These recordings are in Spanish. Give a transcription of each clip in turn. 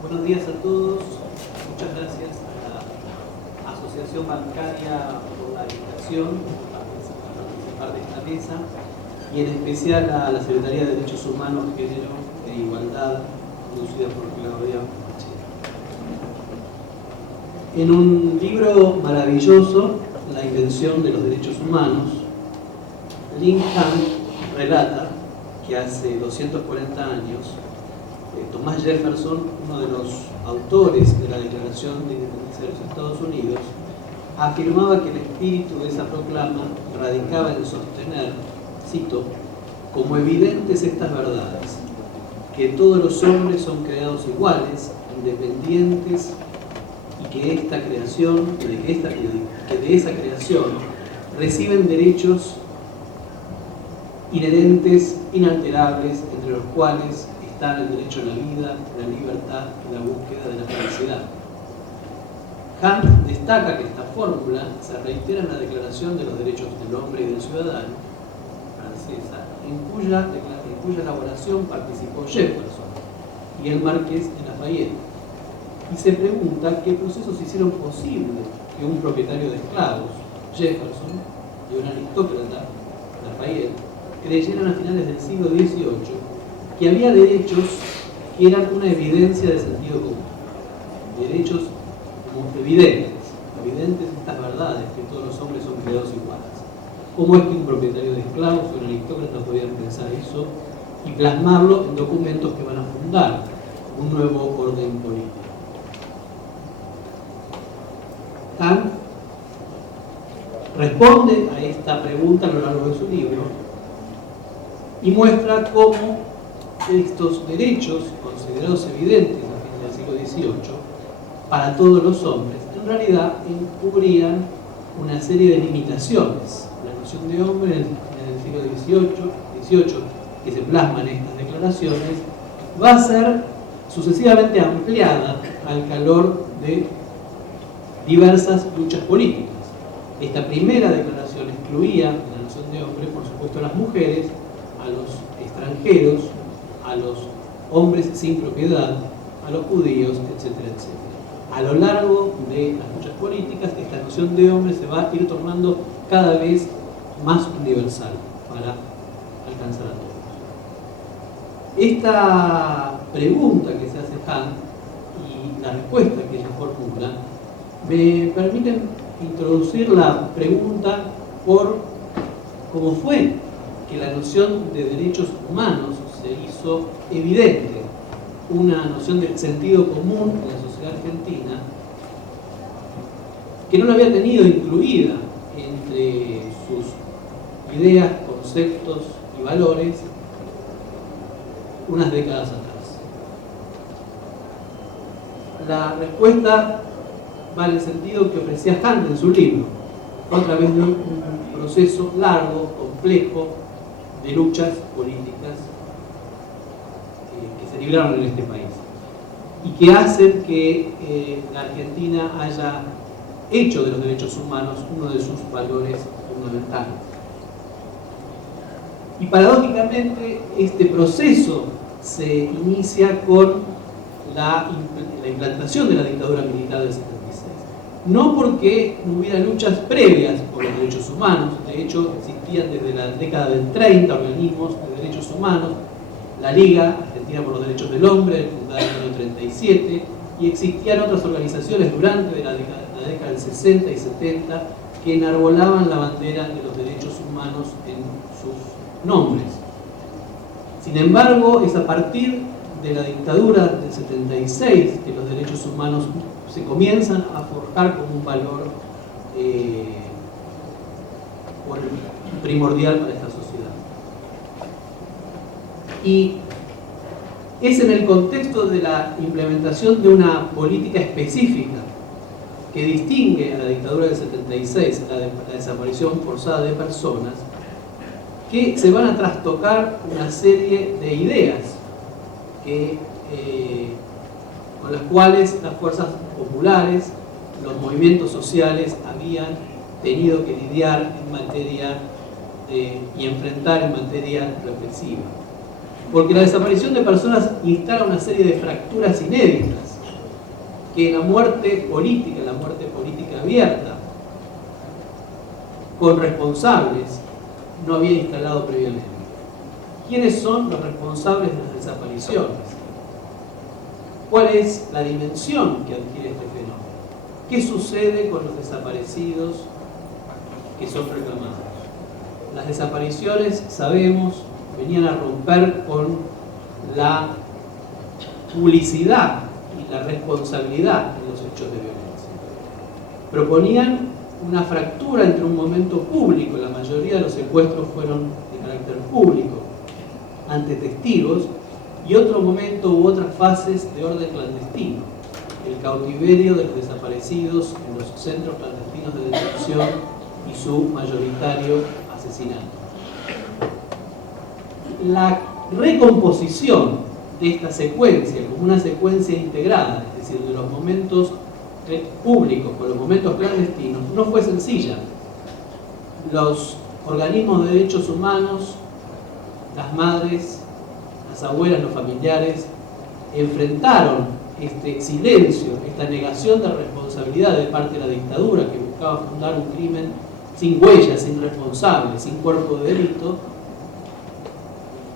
Buenos días a todos. Muchas gracias a la Asociación Bancaria por la invitación a participar de esta mesa y en especial a la Secretaría de Derechos Humanos, Género e Igualdad, conducida por Claudia Machado. En un libro maravilloso, La invención de los derechos humanos, Lincoln relata que hace 240 años Thomas Jefferson, uno de los autores de la Declaración de Independencia de los Estados Unidos, afirmaba que el espíritu de esa proclama radicaba en sostener, cito, como evidentes estas verdades, que todos los hombres son creados iguales, independientes, y que esta creación, que de esa creación reciben derechos inherentes, inalterables, entre los cuales están el derecho a la vida, la libertad y la búsqueda de la felicidad. Hunt destaca que esta fórmula se reitera en la Declaración de los Derechos del Hombre y del Ciudadano francesa, en cuya elaboración participó Jefferson y el Marqués de Lafayette. Y se pregunta qué procesos hicieron posible que un propietario de esclavos, Jefferson, y un aristócrata, Lafayette, creyeran a finales del siglo XVIII que había derechos que eran una evidencia de sentido común, derechos como evidentes estas verdades, que todos los hombres son creados iguales. ¿Cómo es que un propietario de esclavos o un aristócrata podían pensar eso y plasmarlo en documentos que van a fundar un nuevo orden político? Kant responde a esta pregunta a lo largo de su libro y muestra cómo estos derechos, considerados evidentes a fines del siglo XVIII, para todos los hombres, en realidad encubrían una serie de limitaciones. La noción de hombre en el siglo XVIII, que se plasma en estas declaraciones, va a ser sucesivamente ampliada al calor de diversas luchas políticas. Esta primera declaración excluía la noción de hombre, por supuesto, a las mujeres, a los extranjeros, a los hombres sin propiedad, a los judíos, etcétera, etcétera. A lo largo de las luchas políticas, esta noción de hombre se va a ir tornando cada vez más universal para alcanzar a todos. Esta pregunta que se hace Hunt y la respuesta que ella formula me permiten introducir la pregunta por cómo fue que la noción de derechos humanos se hizo evidente, una noción de sentido común en la sociedad argentina que no la había tenido incluida entre sus ideas, conceptos y valores unas décadas atrás. La respuesta va en el sentido que ofrecía Hunt en su libro, otra vez de un proceso largo, complejo, de luchas políticas que se libraron en este país y que hacen que la Argentina haya hecho de los derechos humanos uno de sus valores fundamentales. Y paradójicamente este proceso se inicia con la implantación de la dictadura militar del 76. No porque no hubiera luchas previas por los derechos humanos, de hecho existían desde la década del 30 organismos de derechos humanos, la Liga Argentina por los Derechos del Hombre, fundada en el año 37, y existían otras organizaciones durante la década del 60 y 70 que enarbolaban la bandera de los derechos humanos en sus nombres. Sin embargo, es a partir de la dictadura del 76 que los derechos humanos se comienzan a forjar como un valor primordial para esta sociedad. Y es en el contexto de la implementación de una política específica que distingue a la dictadura del 76, la desaparición forzada de personas, que se van a trastocar una serie de ideas con las cuales las fuerzas populares, los movimientos sociales habían tenido que lidiar en materia y enfrentar en materia represiva. Porque la desaparición de personas instala una serie de fracturas inéditas que la muerte política abierta, con responsables, no había instalado previamente. ¿Quiénes son los responsables de las desapariciones? ¿Cuál es la dimensión que adquiere este fenómeno? ¿Qué sucede con los desaparecidos que son reclamados? Las desapariciones, sabemos, venían a romper con la publicidad y la responsabilidad en los hechos de violencia. Proponían una fractura entre un momento público, la mayoría de los secuestros fueron de carácter público, ante testigos, y otro momento u otras fases de orden clandestino, el cautiverio de los desaparecidos en los centros clandestinos de detención y su mayoritario asesinato. La recomposición de esta secuencia como una secuencia integrada, es decir, de los momentos públicos con los momentos clandestinos, no fue sencilla. Los organismos de derechos humanos, las madres, las abuelas, los familiares, enfrentaron este silencio, esta negación de responsabilidad de parte de la dictadura que buscaba fundar un crimen sin huellas, sin responsables, sin cuerpo de delito,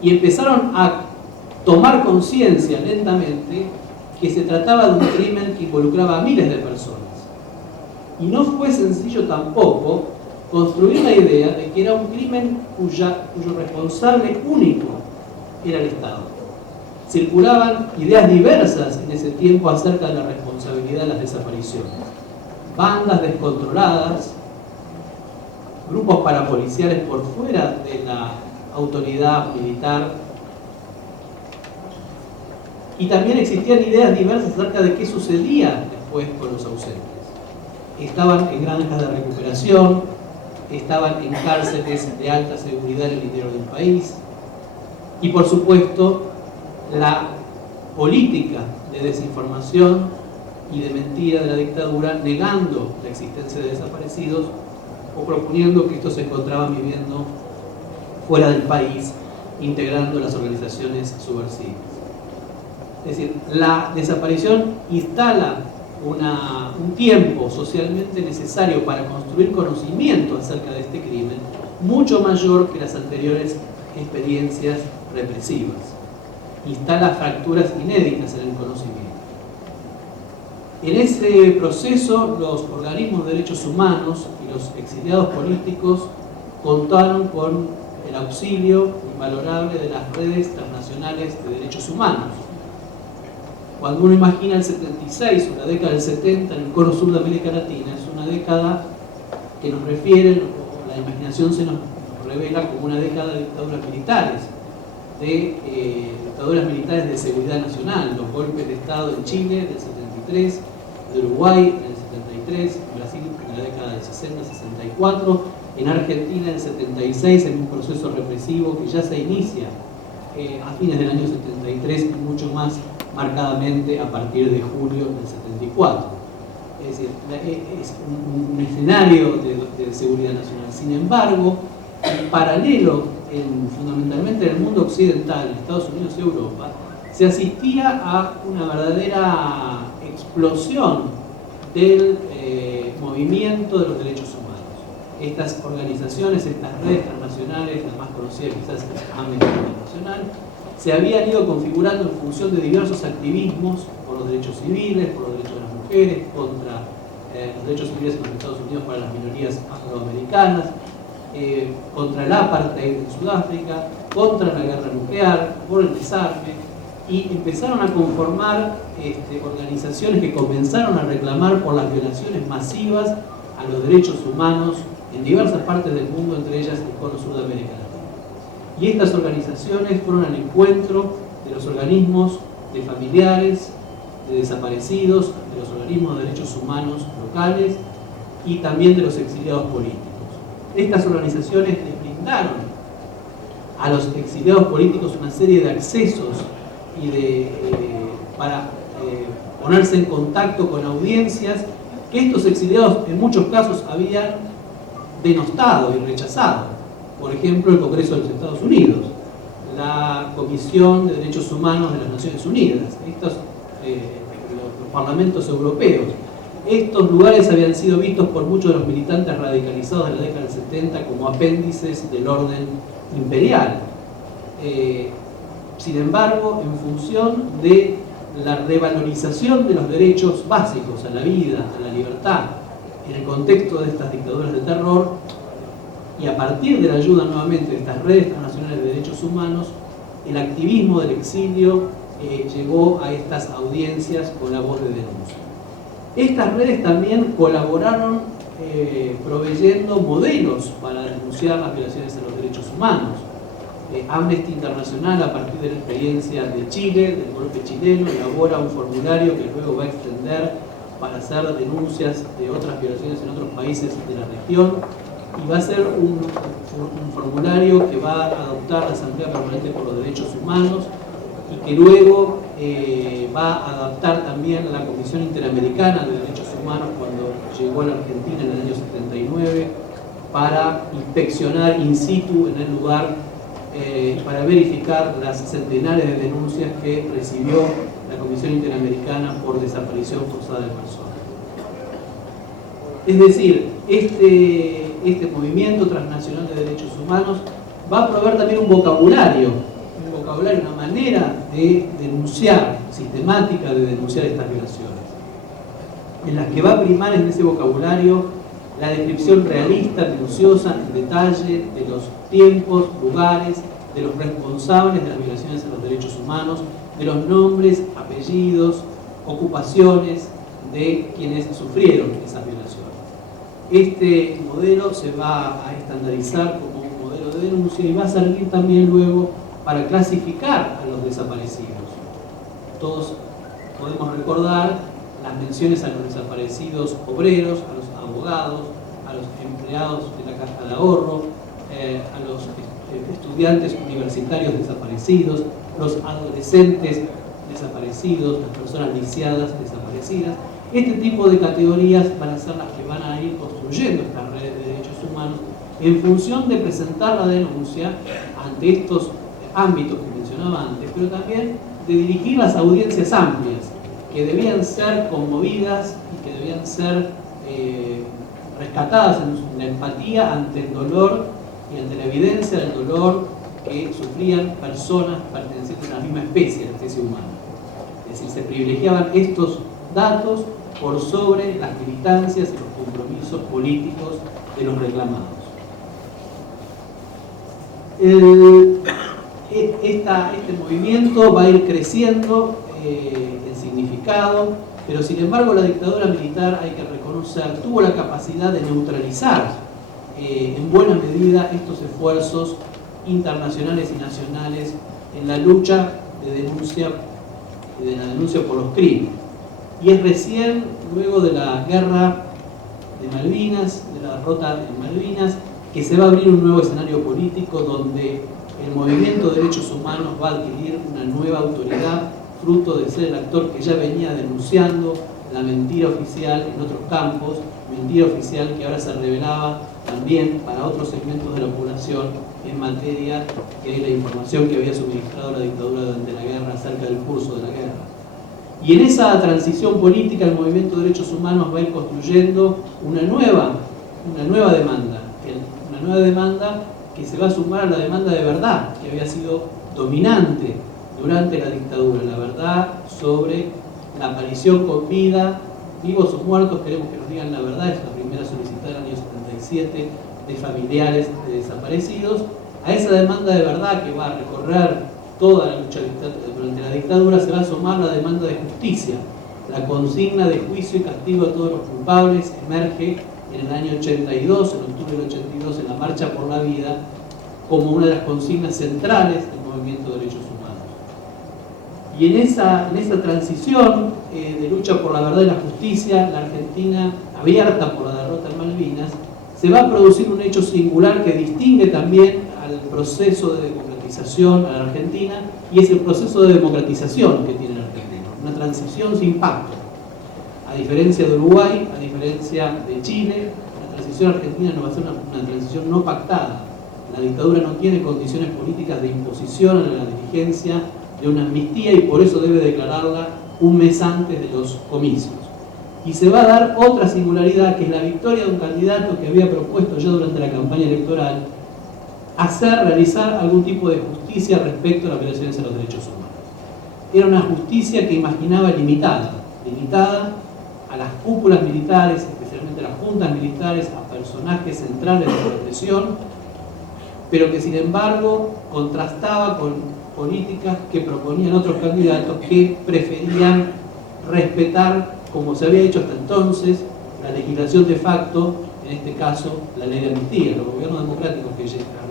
y empezaron a tomar conciencia lentamente que se trataba de un crimen que involucraba a miles de personas. Y no fue sencillo tampoco construir la idea de que era un crimen cuyo responsable único era el Estado. Circulaban ideas diversas en ese tiempo acerca de la responsabilidad de las desapariciones. Bandas descontroladas, grupos parapoliciales por fuera de la autoridad militar, y también existían ideas diversas acerca de qué sucedía después con los ausentes. Estaban en granjas de recuperación, estaban en cárceles de alta seguridad en el interior del país, y por supuesto la política de desinformación y de mentira de la dictadura, negando la existencia de desaparecidos o proponiendo que estos se encontraban viviendo fuera del país, integrando las organizaciones subversivas. Es decir, la desaparición instala un tiempo socialmente necesario para construir conocimiento acerca de este crimen, mucho mayor que las anteriores experiencias represivas. Instala fracturas inéditas en el conocimiento. En ese proceso, los organismos de derechos humanos y los exiliados políticos contaron con el auxilio invalorable de las redes transnacionales de derechos humanos. Cuando uno imagina el 76 o la década del 70 en el cono sur de América Latina, es una década que nos refiere, o la imaginación se nos revela como una década de dictaduras militares, dictaduras militares de seguridad nacional, los golpes de Estado en Chile del 73, de Uruguay en el 73, en Brasil en la década del 60-64, en Argentina en el 76, en un proceso represivo que ya se inicia a fines del año 73 y mucho más marcadamente a partir de julio del 74. Es decir, es un escenario de seguridad nacional. Sin embargo, en paralelo, fundamentalmente en el mundo occidental, en Estados Unidos y Europa, se asistía a una verdadera explosión del movimiento de los derechos humanos. Estas organizaciones, estas redes transnacionales, las más conocidas quizás en el ámbito internacional, se habían ido configurando en función de diversos activismos por los derechos civiles, por los derechos de las mujeres, contra los derechos civiles en los Estados Unidos para las minorías afroamericanas, contra el apartheid en Sudáfrica, contra la guerra nuclear, por el desarme, y empezaron a conformar organizaciones que comenzaron a reclamar por las violaciones masivas a los derechos humanos en diversas partes del mundo, entre ellas el cono sur de América Latina. Y estas organizaciones fueron al encuentro de los organismos de familiares, de desaparecidos, de los organismos de derechos humanos locales y también de los exiliados políticos. Estas organizaciones les brindaron a los exiliados políticos una serie de accesos y para ponerse en contacto con audiencias que estos exiliados en muchos casos habían denostado y rechazado. Por ejemplo, el Congreso de los Estados Unidos, la Comisión de Derechos Humanos de las Naciones Unidas. Estos los parlamentos europeos. Estos lugares habían sido vistos por muchos de los militantes radicalizados de la década del 70 como apéndices del orden imperial. Sin embargo, en función de la revalorización de los derechos básicos a la vida, a la libertad, en el contexto de estas dictaduras de terror, y a partir de la ayuda nuevamente de estas redes transnacionales de derechos humanos, el activismo del exilio llegó a estas audiencias con la voz de denuncia. Estas redes también colaboraron proveyendo modelos para denunciar las violaciones a los derechos humanos. Amnesty Internacional, a partir de la experiencia de Chile, del golpe chileno, elabora un formulario que luego va a extender para hacer denuncias de otras violaciones en otros países de la región, y va a ser un formulario que va a adoptar la Asamblea Permanente por los Derechos Humanos y que luego va a adaptar también la Comisión Interamericana de Derechos Humanos cuando llegó a la Argentina en el año 79 para inspeccionar in situ en el lugar, para verificar las centenares de denuncias que recibió la Comisión Interamericana por desaparición forzada de personas. Es decir, este movimiento transnacional de derechos humanos va a proveer también un vocabulario, una manera de denunciar, sistemática de denunciar estas violaciones, en las que va a primar en ese vocabulario la descripción realista, minuciosa, en detalle de los tiempos, lugares, de los responsables de las violaciones a los derechos humanos, de los nombres, apellidos, ocupaciones de quienes sufrieron esas violaciones. Este modelo se va a estandarizar como un modelo de denuncia y va a servir también luego para clasificar a los desaparecidos. Todos podemos recordar las menciones a los desaparecidos obreros, a los abogados, a los empleados de la Caja de Ahorro, a los estudiantes universitarios desaparecidos, los adolescentes desaparecidos, las personas lisiadas desaparecidas. Este tipo de categorías van a ser las que van a ir construyendo estas redes de derechos humanos en función de presentar la denuncia ante estos ámbitos que mencionaba antes, pero también de dirigir las audiencias amplias, que debían ser conmovidas y que debían ser rescatadas en la empatía ante el dolor y ante la evidencia del dolor que sufrían personas pertenecientes a la misma especie, la especie humana. Es decir, se privilegiaban estos datos por sobre las militancias y los compromisos políticos de los reclamados. Este movimiento va a ir creciendo en significado, pero sin embargo la dictadura militar, hay que reconocer, tuvo la capacidad de neutralizar en buena medida estos esfuerzos internacionales y nacionales en la lucha de la denuncia por los crímenes. Y es recién luego de la guerra de Malvinas, de la derrota en Malvinas, que se va a abrir un nuevo escenario político donde el movimiento de derechos humanos va a adquirir una nueva autoridad, fruto de ser el actor que ya venía denunciando la mentira oficial en otros campos, mentira oficial que ahora se revelaba también para otros segmentos de la población en materia de la información que había suministrado la dictadura durante la guerra acerca del curso de la guerra. Y en esa transición política el movimiento de derechos humanos va a ir construyendo una nueva demanda que se va a sumar a la demanda de verdad que había sido dominante durante la dictadura, la verdad sobre la aparición con vida, vivos o muertos, queremos que nos digan la verdad, es la primera solicitada del año 77 de familiares de desaparecidos. A esa demanda de verdad que va a recorrer toda la lucha durante la dictadura se va a sumar la demanda de justicia. La consigna de juicio y castigo a todos los culpables emerge en el año 82, en octubre del 82, en la Marcha por la Vida, como una de las consignas centrales del movimiento de derechos humanos. Y en esa transición de lucha por la verdad y la justicia, la Argentina, abierta por la derrota en Malvinas, se va a producir un hecho singular que distingue también al proceso de democratización a la Argentina, y es el proceso de democratización que tiene la Argentina, una transición sin pacto. A diferencia de Uruguay, a diferencia de Chile, la transición argentina no va a ser una transición no pactada. La dictadura no tiene condiciones políticas de imposición a la dirigencia de una amnistía y por eso debe declararla un mes antes de los comicios. Y se va a dar otra singularidad, que es la victoria de un candidato que había propuesto ya durante la campaña electoral realizar algún tipo de justicia respecto a las violaciones a los derechos humanos. Era una justicia que imaginaba limitada a las cúpulas militares, especialmente a las juntas militares, a personajes centrales de la represión, pero que sin embargo contrastaba con políticas que proponían otros candidatos que preferían respetar, como se había hecho hasta entonces, la legislación de facto, en este caso la ley de amnistía. Los gobiernos democráticos que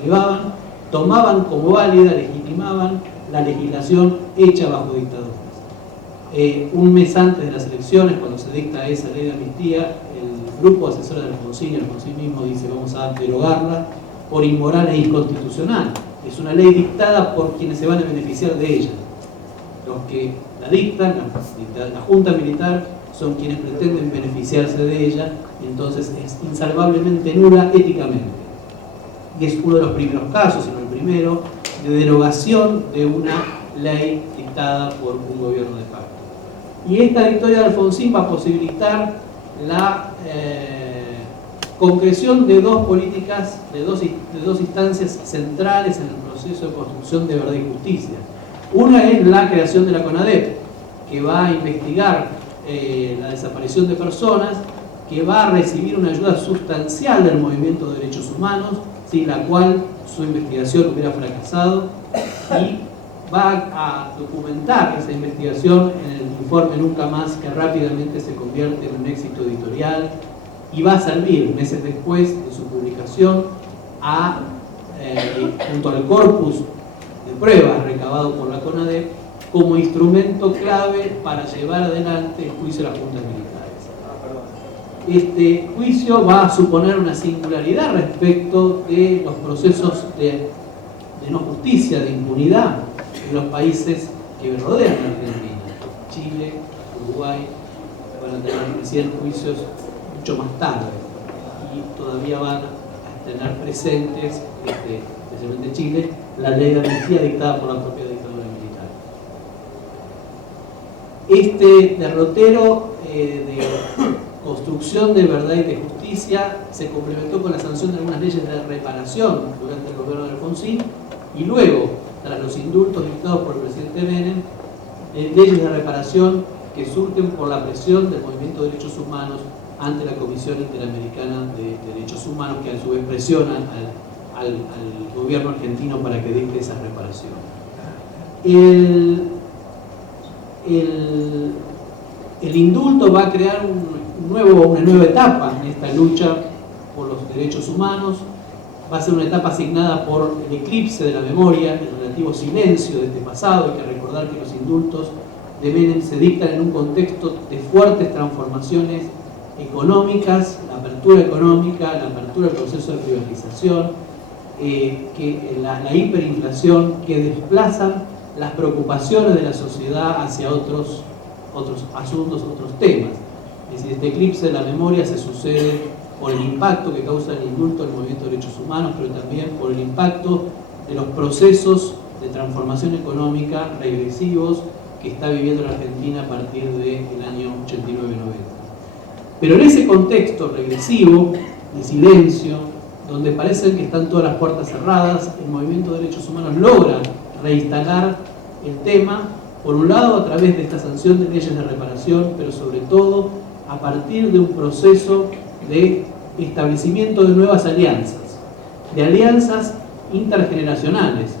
arribaban tomaban como válida, legitimaban la legislación hecha bajo dictaduras. Un mes antes de las elecciones, cuando se dicta esa ley de amnistía, el grupo asesor de Alfonsín mismo dice: vamos a derogarla por inmoral e inconstitucional. Es una ley dictada por quienes se van a beneficiar de ella. Los que la dictan, la Junta Militar, son quienes pretenden beneficiarse de ella, entonces es insalvablemente nula éticamente. Y es uno de los primeros casos, sino el primero, de derogación de una ley dictada por un gobierno de facto. Y esta victoria de Alfonsín va a posibilitar la concreción de dos políticas, de dos instancias centrales en el proceso de construcción de verdad y justicia. Una es la creación de la CONADEP, que va a investigar la desaparición de personas, que va a recibir una ayuda sustancial del movimiento de derechos humanos, sin la cual su investigación hubiera fracasado, y va a documentar esa investigación en el informe Nunca Más, que rápidamente se convierte en un éxito editorial, y va a servir meses después de su publicación junto al corpus de pruebas recabado por la CONADEP, como instrumento clave para llevar adelante el juicio de las juntas militares. Este juicio va a suponer una singularidad respecto de los procesos de no justicia, de impunidad en los países que rodean a Argentina. Chile, Uruguay van a tener recién juicios mucho más tarde y todavía van a tener presentes, especialmente Chile, la ley de amnistía dictada por la propia dictadura militar. Este derrotero de construcción de verdad y de justicia se complementó con la sanción de algunas leyes de reparación durante el gobierno de Alfonsín, y luego, tras los indultos dictados por el presidente Menem, leyes de reparación que surgen por la presión del movimiento de derechos humanos ante la Comisión Interamericana de Derechos Humanos, que a su vez presiona al gobierno argentino para que dicte esa reparación. El indulto va a crear una nueva etapa en esta lucha por los derechos humanos. Va a ser una etapa asignada por el eclipse de la memoria, el relativo silencio de este pasado. Hay que recordar que los indultos de Menem se dictan en un contexto de fuertes transformaciones económicas, la apertura económica, la apertura del proceso de privatización, la hiperinflación, que desplazan las preocupaciones de la sociedad hacia otros asuntos, otros temas. Es decir, este eclipse de la memoria se sucede por el impacto que causa el indulto del movimiento de derechos humanos, pero también por el impacto de los procesos de transformación económica regresivos que está viviendo la Argentina a partir del año 89-90. Pero en ese contexto regresivo, de silencio, donde parece que están todas las puertas cerradas, el movimiento de derechos humanos logra reinstalar el tema, por un lado a través de esta sanción de leyes de reparación, pero sobre todo a partir de un proceso de establecimiento de nuevas alianzas, de alianzas intergeneracionales,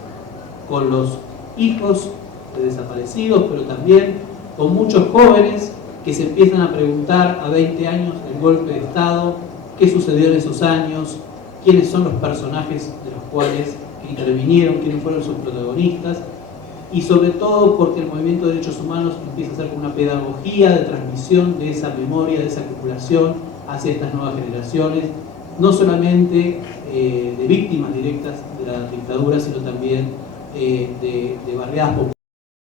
con los hijos de desaparecidos, pero también con muchos jóvenes que se empiezan a preguntar a 20 años del golpe de Estado, qué sucedió en esos años, quiénes son los personajes de los cuales intervinieron, quiénes fueron sus protagonistas, y sobre todo porque el movimiento de derechos humanos empieza a hacer una pedagogía de transmisión de esa memoria, de esa acumulación hacia estas nuevas generaciones, no solamente de víctimas directas de la dictadura, sino también de barriadas populares.